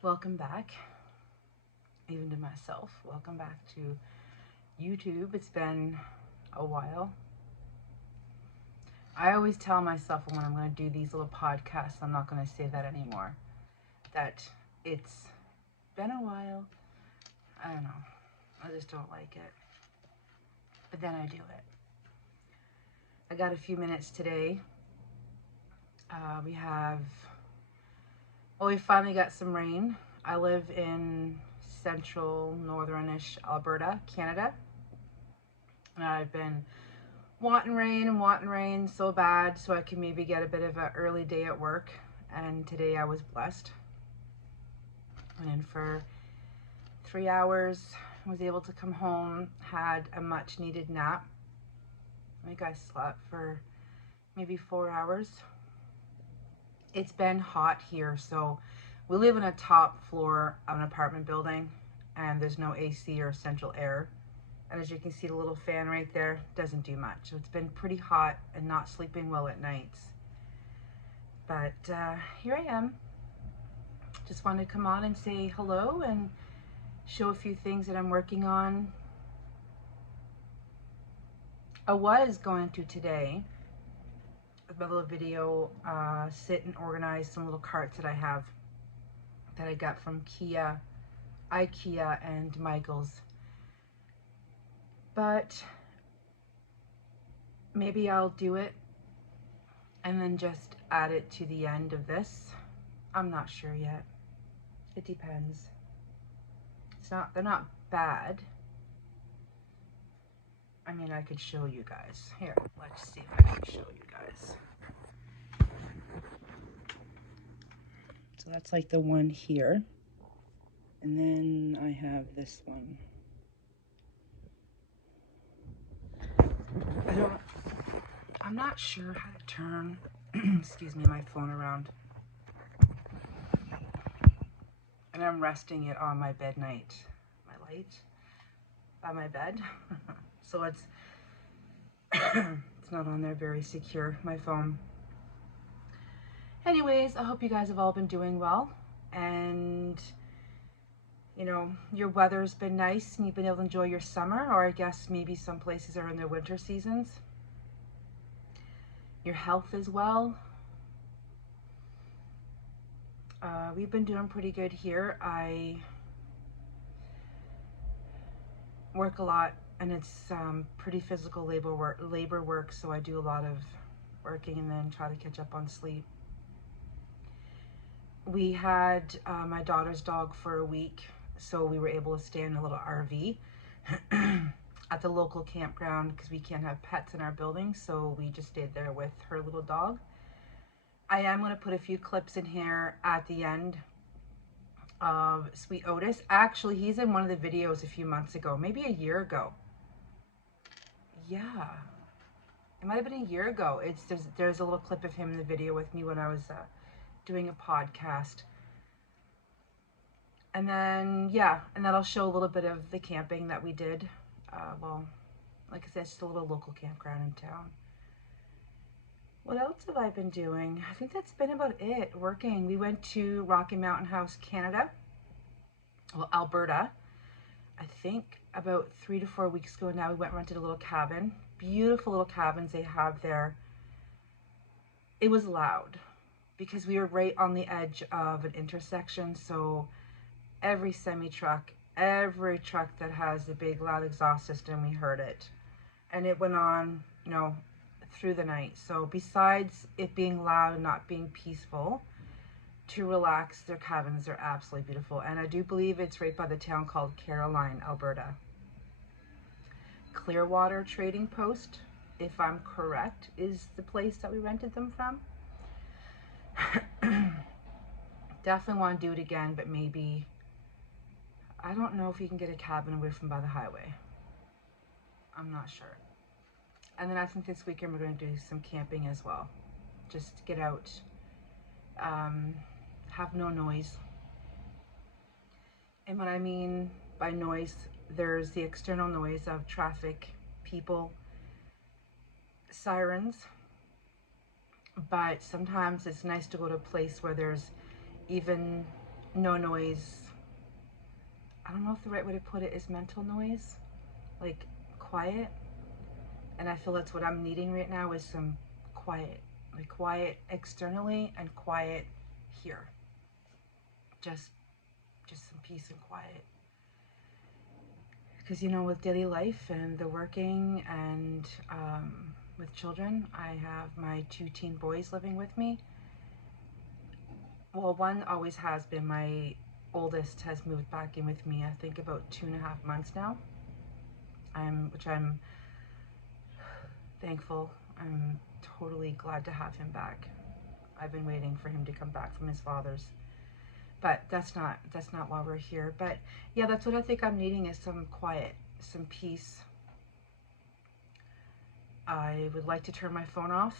Welcome back, even to myself. Welcome back to YouTube. It's been a while. I always tell myself when I'm going to do these little podcasts, I'm not going to say that anymore. That it's been a while. I don't know. I just don't like it. But then I do it. I got a few minutes today. We finally got some rain. I live in central northern-ish Alberta, Canada. And I've been wanting rain so bad so I can maybe get a bit of an early day at work. And today I was blessed. Went in for 3 hours, was able to come home, had a much needed nap. I think I slept for maybe 4 hours. It's been hot here, so we live in a top floor of an apartment building and there's no AC or central air. And as you can see, the little fan right there doesn't do much. So it's been pretty hot and not sleeping well at nights. But here I am. Just wanted to come on and say hello and show a few things that I'm working on. I was going to today, with my little video, sit and organize some little carts that I have that I got from IKEA and Michaels. But maybe I'll do it and then just add it to the end of this. I'm not sure yet. It depends. They're not bad. I mean, I could show you guys. Here, let's see if I can show you guys. So that's like the one here. And then I have this one. I'm not sure how to turn, excuse me, my phone around. And I'm resting it on my bed light by my bed. So it's not on there very secure, my phone. Anyways, I hope you guys have all been doing well. And, you know, your weather's been nice and you've been able to enjoy your summer, or I guess maybe some places are in their winter seasons. Your health as well. We've been doing pretty good here. I work a lot and it's pretty physical labor work, so I do a lot of working and then try to catch up on sleep. We had my daughter's dog for a week, so we were able to stay in a little RV at the local campground because we can't have pets in our building, so we just stayed there with her little dog. I am going to put a few clips in here at the end of Sweet Otis. Actually, he's in one of the videos a few months ago, maybe a year ago. Yeah, it might have been a year ago. There's a little clip of him in the video with me when I was doing a podcast. And then, yeah, and that'll show a little bit of the camping that we did. Well, like I said, it's just a little local campground in town. What else have I been doing? I think that's been about it, working. We went to Rocky Mountain House, Canada, well, Alberta. I think about 3 to 4 weeks ago now, we went and rented a little cabin. Beautiful little cabins they have there. It was loud because we were right on the edge of an intersection, so every semi-truck, every truck that has a big loud exhaust system, we heard it. And it went on, you know, through the night. So besides it being loud and not being peaceful, to relax, their cabins are absolutely beautiful. And I do believe it's right by the town called Caroline, Alberta. Clearwater Trading Post, if I'm correct, is the place that we rented them from. Definitely want to do it again, but maybe, I don't know if you can get a cabin away from by the highway. I'm not sure. And then I think this weekend we're going to do some camping as well. Just get out, have no noise. And what I mean by noise, there's the external noise of traffic, people, sirens. But sometimes it's nice to go to a place where there's even no noise. I don't know if the right way to put it is mental noise, like quiet. And I feel that's what I'm needing right now is some quiet, like quiet externally and quiet here. Just some peace and quiet. Because, you know, with daily life and the working and with children, I have my 2 teen boys living with me. Well, one always has been. My oldest has moved back in with me, I think about 2.5 months now. Which I'm thankful. I'm totally glad to have him back. I've been waiting for him to come back from his father's. But that's not why we're here. But yeah, that's what I think I'm needing is some quiet, some peace. I would like to turn my phone off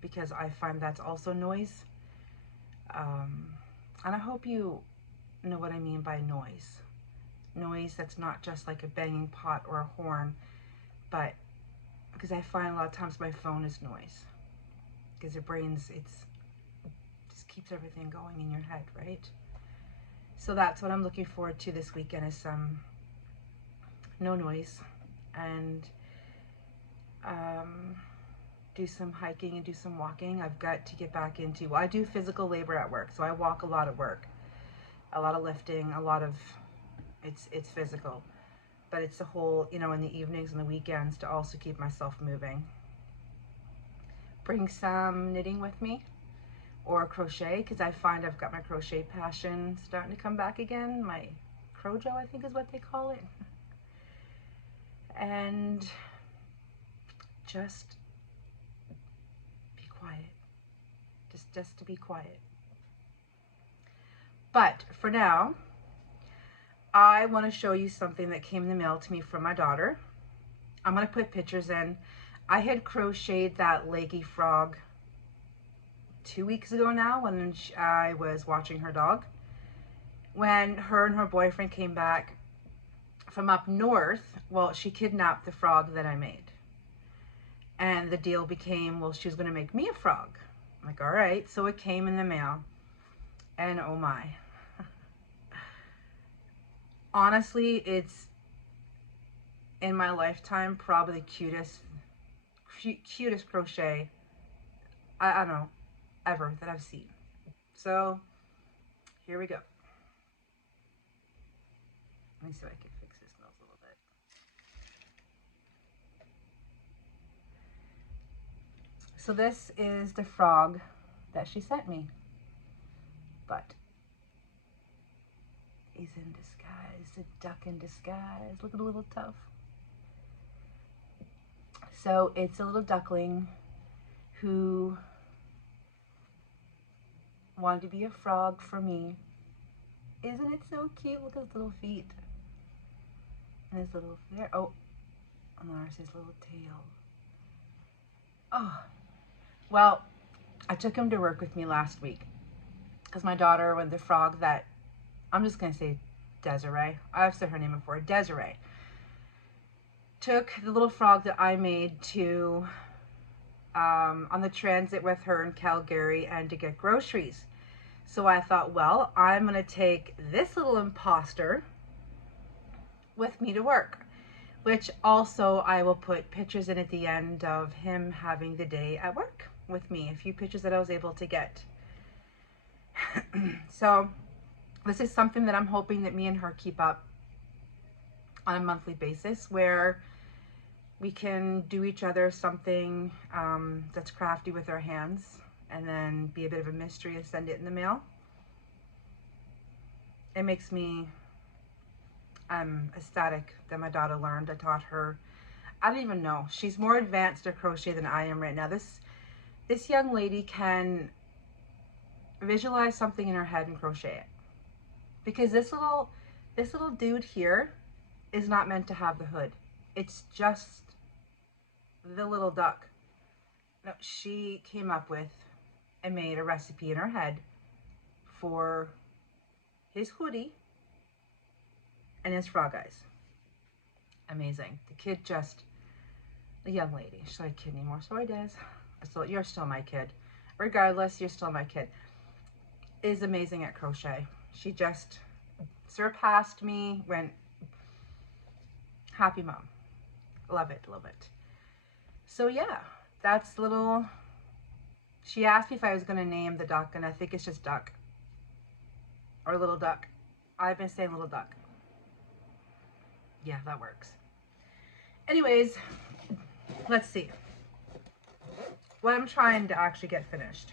because I find that's also noise. And I hope you know what I mean by noise. Noise that's not just like a banging pot or a horn, but because I find a lot of times my phone is noise. Because your brain's, just keeps everything going in your head, right? So that's what I'm looking forward to this weekend is some no noise and do some hiking and do some walking. I've got to get back into, well, I do physical labor at work, so I walk a lot at work, a lot of lifting, a lot of, it's physical, but it's the whole, you know, in the evenings and the weekends to also keep myself moving. Bring some knitting with me or crochet, because I find I've got my crochet passion starting to come back again. My crojo, I think is what they call it. And just be quiet. Just to be quiet. But for now, I want to show you something that came in the mail to me from my daughter. I'm going to put pictures in. I had crocheted that leggy frog 2 weeks ago now when I was watching her dog. When her and her boyfriend came back from up north, well, she kidnapped the frog that I made. And the deal became, well, she was going to make me a frog. I'm like, all right. So it came in the mail. And oh my. Honestly, it's in my lifetime probably the cutest crochet, I don't know, ever that I've seen. So here we go. Let me see if I can fix this nose a little bit. So this is the frog that she sent me, but he's in disguise, a duck in disguise. Look at the little tuft. So it's a little duckling who wanted to be a frog for me. Isn't it so cute? Look at his little feet. And his little there. Oh, and there's his little tail. Oh, well, I took him to work with me last week because my daughter, when the frog that, I'm just going to say Desiree. I've said her name before, Desiree, took the little frog that I made to on the transit with her in Calgary and to get groceries. So I thought, well, I'm going to take this little imposter with me to work, which also I will put pictures in at the end of him having the day at work with me, a few pictures that I was able to get. So this is something that I'm hoping that me and her keep up on a monthly basis, where we can do each other something that's crafty with our hands, and then be a bit of a mystery and send it in the mail. It makes me ecstatic that my daughter learned. I taught her, I don't even know, she's more advanced at crochet than I am right now. This young lady can visualize something in her head and crochet it, because this little dude here is not meant to have the hood. It's just the little duck. No, she came up with and made a recipe in her head for his hoodie and his frog eyes. Amazing. The kid just, the young lady, she's not a kid anymore. Sorry, Des. You're still my kid. Regardless, you're still my kid. Is amazing at crochet. She just surpassed me, went happy mom. Love it, love it. So yeah, that's little, she asked me if I was going to name the duck, and I think it's just Duck. Or Little Duck. I've been saying Little Duck. Yeah, that works. Anyways, let's see what I'm trying to actually get finished.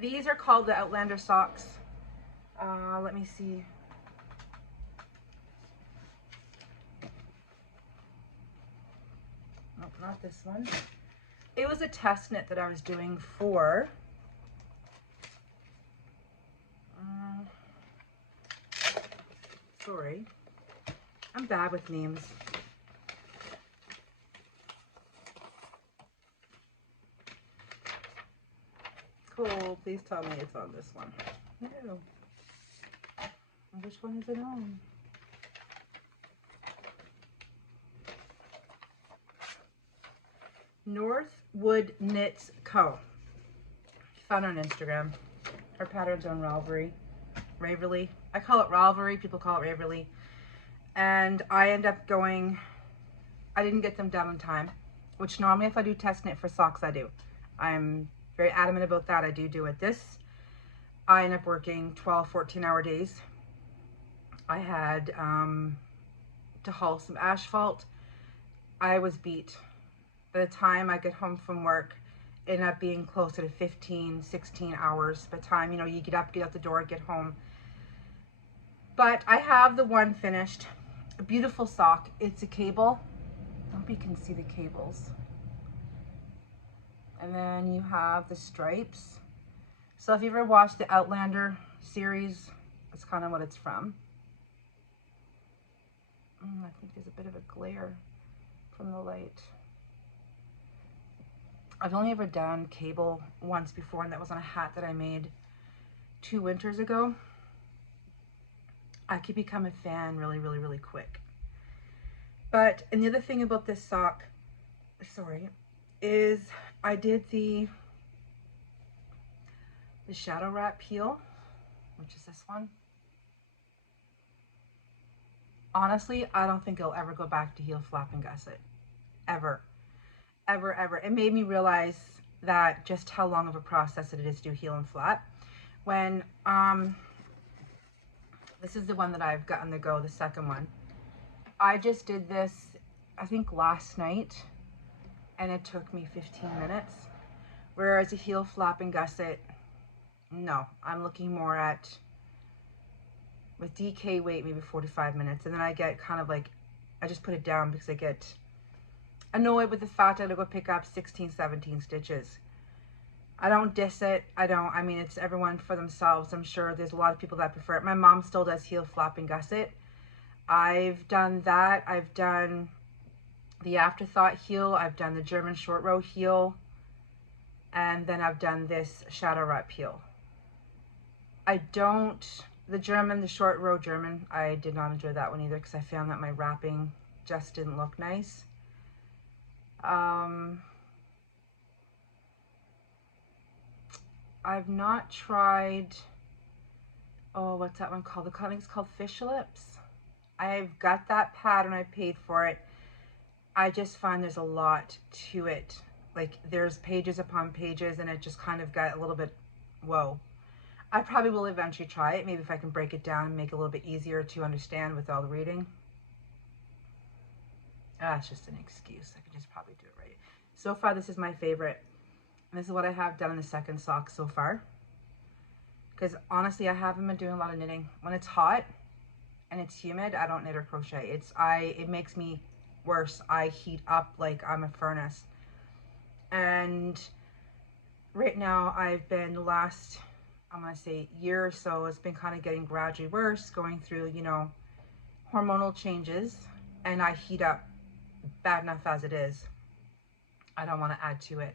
These are called the Outlander socks. Let me see. Nope, not this one. It was a test knit that I was doing for sorry, I'm bad with names. Cool, please tell me it's on this one. No. Which one is it on? Northwood Knits Co. Found her on Instagram. Her pattern's on Ravelry. I call it Ravelry, people call it Ravelry. And I end up going, I didn't get them done in time, which normally if I do test knit for socks, I do. I'm very adamant about that. I do it. This, I end up working 12, 14-hour days. I had to haul some asphalt. I was beat. By the time I get home from work, it ended up being closer to 15, 16 hours by the time, you know, you get up, get out the door, get home. But I have the one finished. A beautiful sock. It's a cable. I hope you can see the cables. And then you have the stripes. So if you ever watched the Outlander series, that's kind of what it's from. I think there's a bit of a glare from the light. I've only ever done cable once before, and that was on a hat that I made 2 winters ago. I could become a fan really quick. But, and the other thing about this sock, sorry, is I did the shadow wrap peel, which is this one. Honestly, I don't think I'll ever go back to heel flap and gusset. Ever. It made me realize that just how long of a process it is to do heel and flap. When, this is the one that I've got on the go, the second one. I just did this, I think last night, and it took me 15 minutes. Whereas a heel flap and gusset, no, I'm looking more at, with DK weight, maybe 45 minutes. And then I get kind of like, I just put it down because I get annoyed with the fact that I go pick up 16, 17 stitches. I don't diss it. I mean, it's everyone for themselves. I'm sure there's a lot of people that prefer it. My mom still does heel flap and gusset. I've done that. I've done the Afterthought heel. I've done the German short row heel. And then I've done this shadow wrap heel. The short row German, I did not enjoy that one either because I found that my wrapping just didn't look nice. I've not tried, oh, what's that one called? I think it's called Fish Lips. I've got that pattern, I paid for it. I just find there's a lot to it. Like there's pages upon pages and it just kind of got a little bit, whoa. I probably will eventually try it. Maybe if I can break it down and make it a little bit easier to understand with all the reading. It's just an excuse. I could just probably do it right. So far, this is my favorite. And this is what I have done in the second sock so far. Because honestly, I haven't been doing a lot of knitting. When it's hot and it's humid, I don't knit or crochet. It makes me worse. I heat up like I'm a furnace. And right now, I've been the last, I'm going to say year or so, it's been kind of getting gradually worse, going through, you know, hormonal changes. And I heat up bad enough as it is. I don't want to add to it.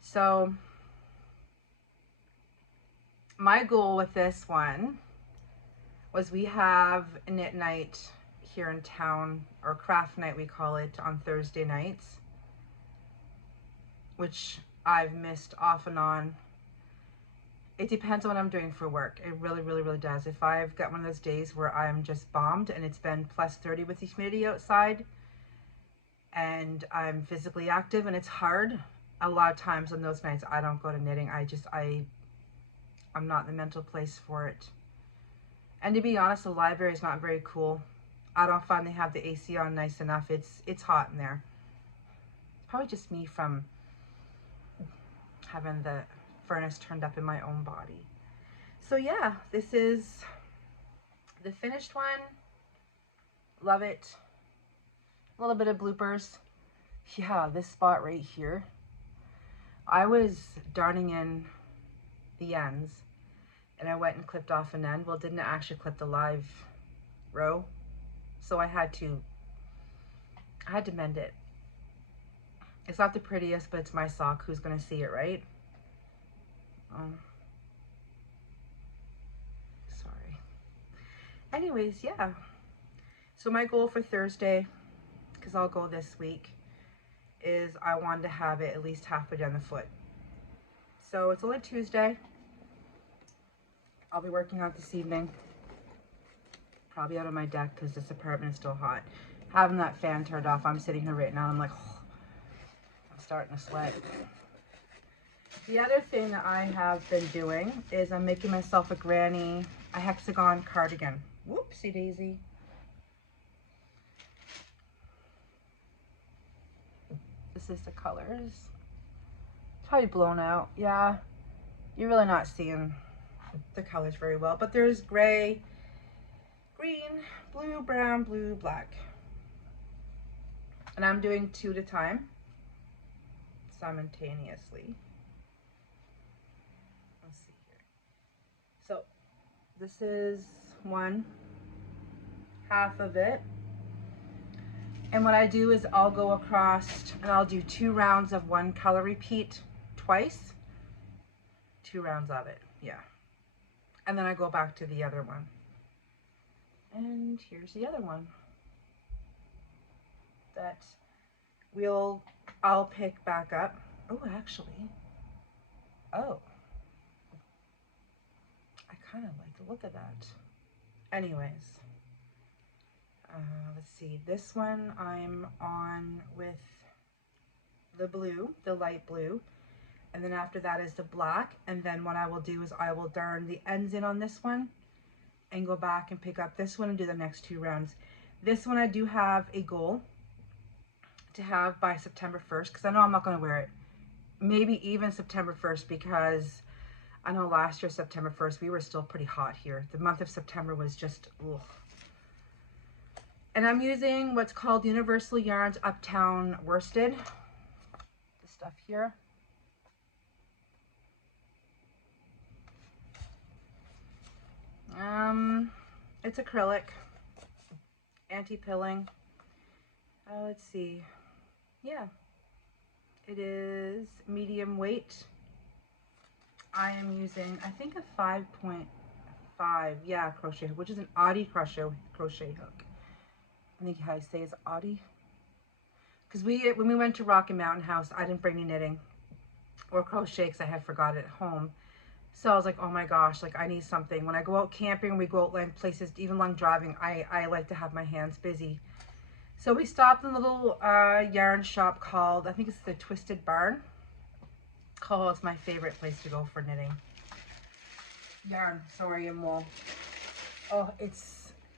So my goal with this one was we have a knit night here in town, or craft night we call it, on Thursday nights, which I've missed off and on. it depends on what I'm doing for work. It really, really, really does. If I've got one of those days where I'm just bombed and it's been plus 30 with the humidity outside and I'm physically active and it's hard, a lot of times on those nights I don't go to knitting. I'm not in the mental place for it. And to be honest, the library is not very cool. I don't find they have the AC on nice enough. It's hot in there. Probably just me from having the furnace turned up in my own body. So yeah, this is the finished one. Love it. A little bit of bloopers. Yeah, this spot right here. I was darning in the ends and I went and clipped off an end. Well, didn't actually clip the live row. So I had to mend it. It's not the prettiest, but it's my sock. Who's gonna see it, right? Sorry. Anyways, yeah. So my goal for Thursday, because I'll go this week, is I wanted to have it at least halfway down the foot. So it's only Tuesday. I'll be working out this evening. Probably out on my deck because this apartment is still hot. Having that fan turned off, I'm sitting here right now. I'm like, oh, I'm starting to sweat. The other thing that I have been doing is I'm making myself a hexagon cardigan. Whoopsie daisy. This is the colors. It's probably blown out. Yeah, you're really not seeing the colors very well, but there's gray, green, blue, brown, blue, black. And I'm doing 2 at a time, simultaneously. Let's see here. So this is one half of it. And what I do is I'll go across and I'll do 2 rounds of one color repeat twice. 2 rounds of it, yeah. And then I go back to the other one. And here's the other one that I'll pick back up. Oh, actually, oh, I kind of like the look of that. Anyways, let's see, this one I'm on with the blue, the light blue, and then after that is the black, and then what I will do is I will darn the ends in on this one and go back and pick up this one and do the next 2 rounds. This one I do have a goal to have by September 1st, because I know I'm not going to wear it. Maybe even September 1st, because I know last year, September 1st, we were still pretty hot here. The month of September was just, ugh. And I'm using what's called Universal Yarns Uptown Worsted. This stuff here. It's acrylic, anti-pilling. Let's see. Yeah, it is medium weight. I am using, I think, a 5.5, yeah, crochet hook, which is an Audi crochet hook. I think how I say is Audi. Because when we went to Rocky Mountain House, I didn't bring any knitting or crochet because I had forgot it at home. So I was like, oh my gosh, like I need something. When I go out camping, we go out like places, even long driving, I like to have my hands busy. So we stopped in a little yarn shop called, I think it's the Twisted Barn. Oh, it's my favorite place to go for knitting. Yarn, sorry, and wool. Oh,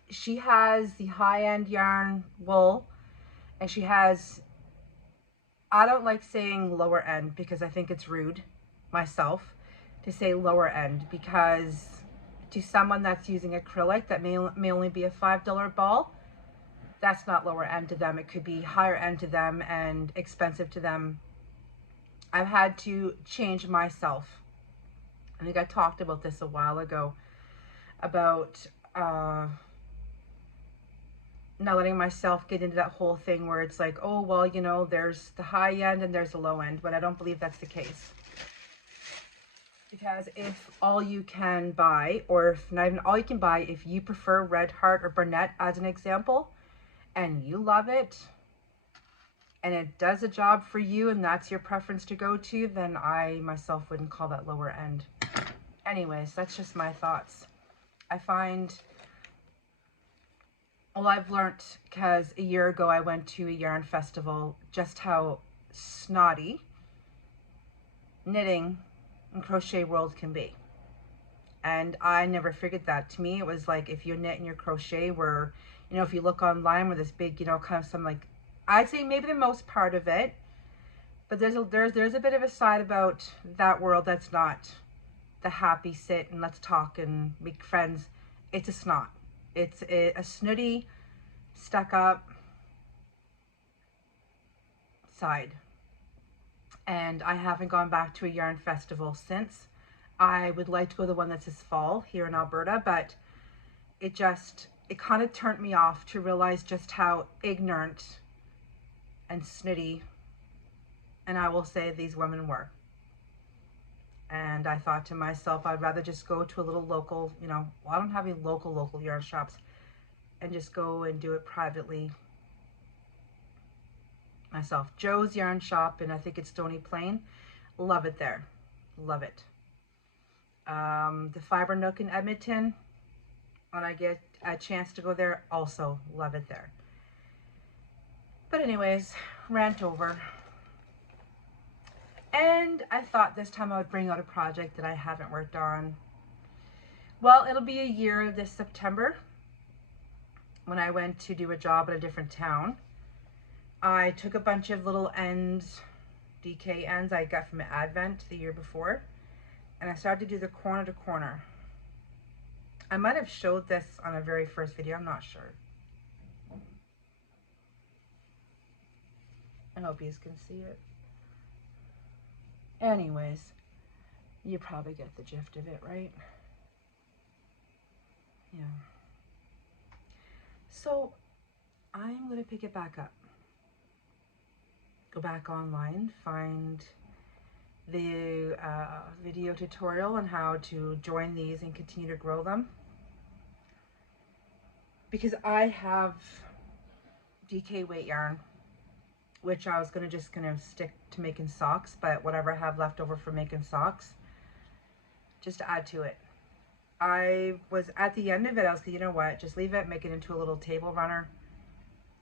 she has the high-end yarn wool, and she has, I don't like saying lower end because I think it's rude myself to say lower end, because to someone that's using acrylic that may only be a $5 ball, that's not lower end to them. It could be higher end to them and expensive to them. I've had to change myself. I think I talked about this a while ago about not letting myself get into that whole thing where it's like, oh, well, you know, there's the high end and there's the low end, but I don't believe that's the case. Because if all you can buy, or if not even all you can buy, if you prefer Red Heart or Bernat as an example, and you love it, and it does a job for you, and that's your preference to go to, then I myself wouldn't call that lower end. anyways, that's just my thoughts. I find, well, I've learned, because a year ago I went to a yarn festival, just how snotty knitting and crochet world can be. And I never figured that. To me, it was like, if you knit and you crochet, where, you know, if you look online, where this big, you know, kind of some, like, I'd say maybe the most part of it, but there's a bit of a side about that world that's not the happy sit and let's talk and make friends. It's a snot. It's a snooty, stuck up side. And I haven't gone back to a yarn festival since. I would like to go to the one that's this fall here in Alberta, but it kind of turned me off to realize just how ignorant and snooty, and I will say, these women were. And I thought to myself, I'd rather just go to a little local, you know, well, I don't have any local yarn shops, and just go and do it privately myself. Joe's Yarn Shop, and I think it's Stony Plain. Love it there. Love it. The Fiber Nook in Edmonton, when I get a chance to go there, also love it there. But anyways, rant over. And I thought this time I would bring out a project that I haven't worked on. Well, it'll be a year this September, when I went to do a job in a different town. I took a bunch of little ends, DK ends I got from Advent the year before, and I started to do the corner to corner. I might have showed this on a very first video, I'm not sure. I hope you can see it. Anyways, you probably get the gist of it, right? Yeah. So I'm going to pick it back up. Go back online, find the video tutorial on how to join these and continue to grow them. Because I have DK weight yarn, which I was just gonna stick to making socks, but whatever I have left over for making socks, just to add to it. I was at the end of it, I was like, you know what, just leave it, make it into a little table runner,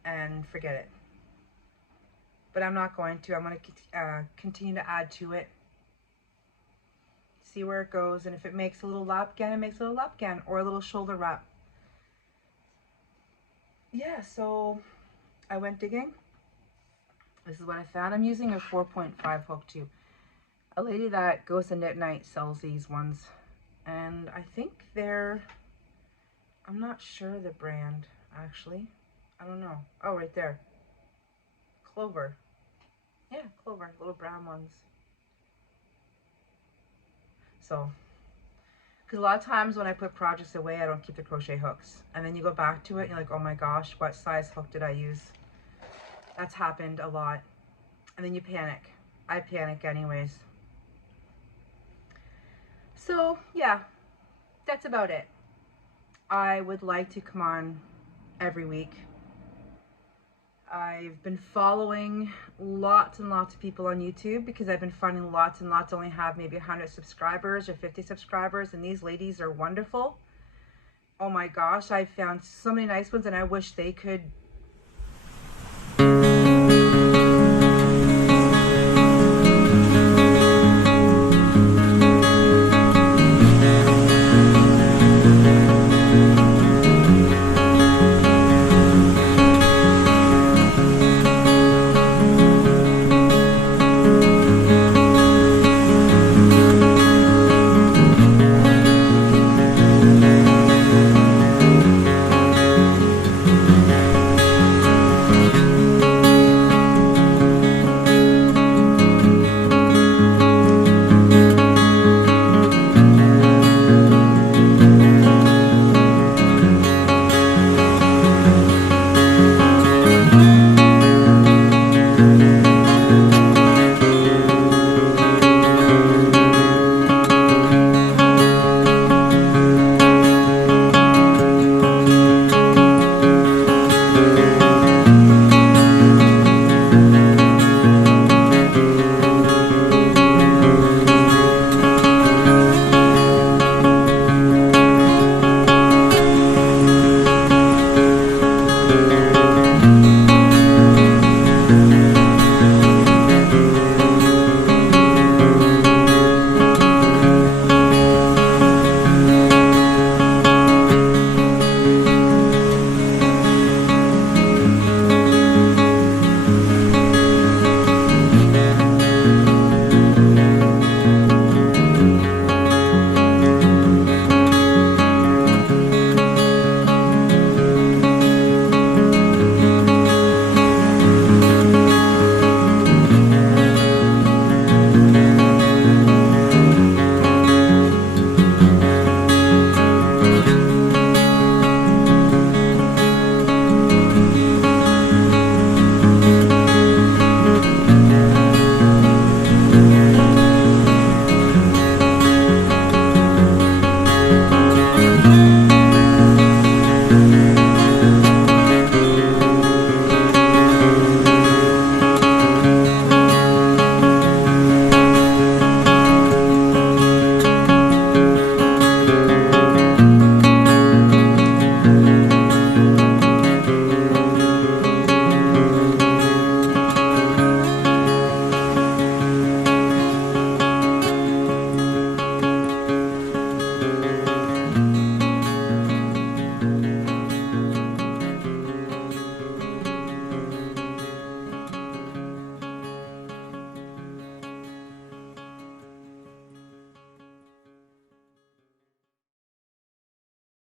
and forget it. But I'm not going to. I'm going to continue to add to it, see where it goes, and if it makes a little lapgan, it makes a little lapgan, or a little shoulder wrap. Yeah, so I went digging. This is what I found. I'm using a 4.5 hook too. A lady that goes to Knit Night sells these ones, and I think they're, I'm not sure the brand, actually. I don't know. Oh, right there. Clover. Yeah, Clover, little brown ones. So, because a lot of times when I put projects away, I don't keep the crochet hooks. And then you go back to it and you're like, oh my gosh, what size hook did I use? That's happened a lot. And then you panic. I panic anyways. So, yeah, that's about it. I would like to come on every week. I've been following lots and lots of people on YouTube because I've been finding lots and lots only have maybe 100 subscribers or 50 subscribers, and these ladies are wonderful. Oh my gosh, I found so many nice ones, and I wish they could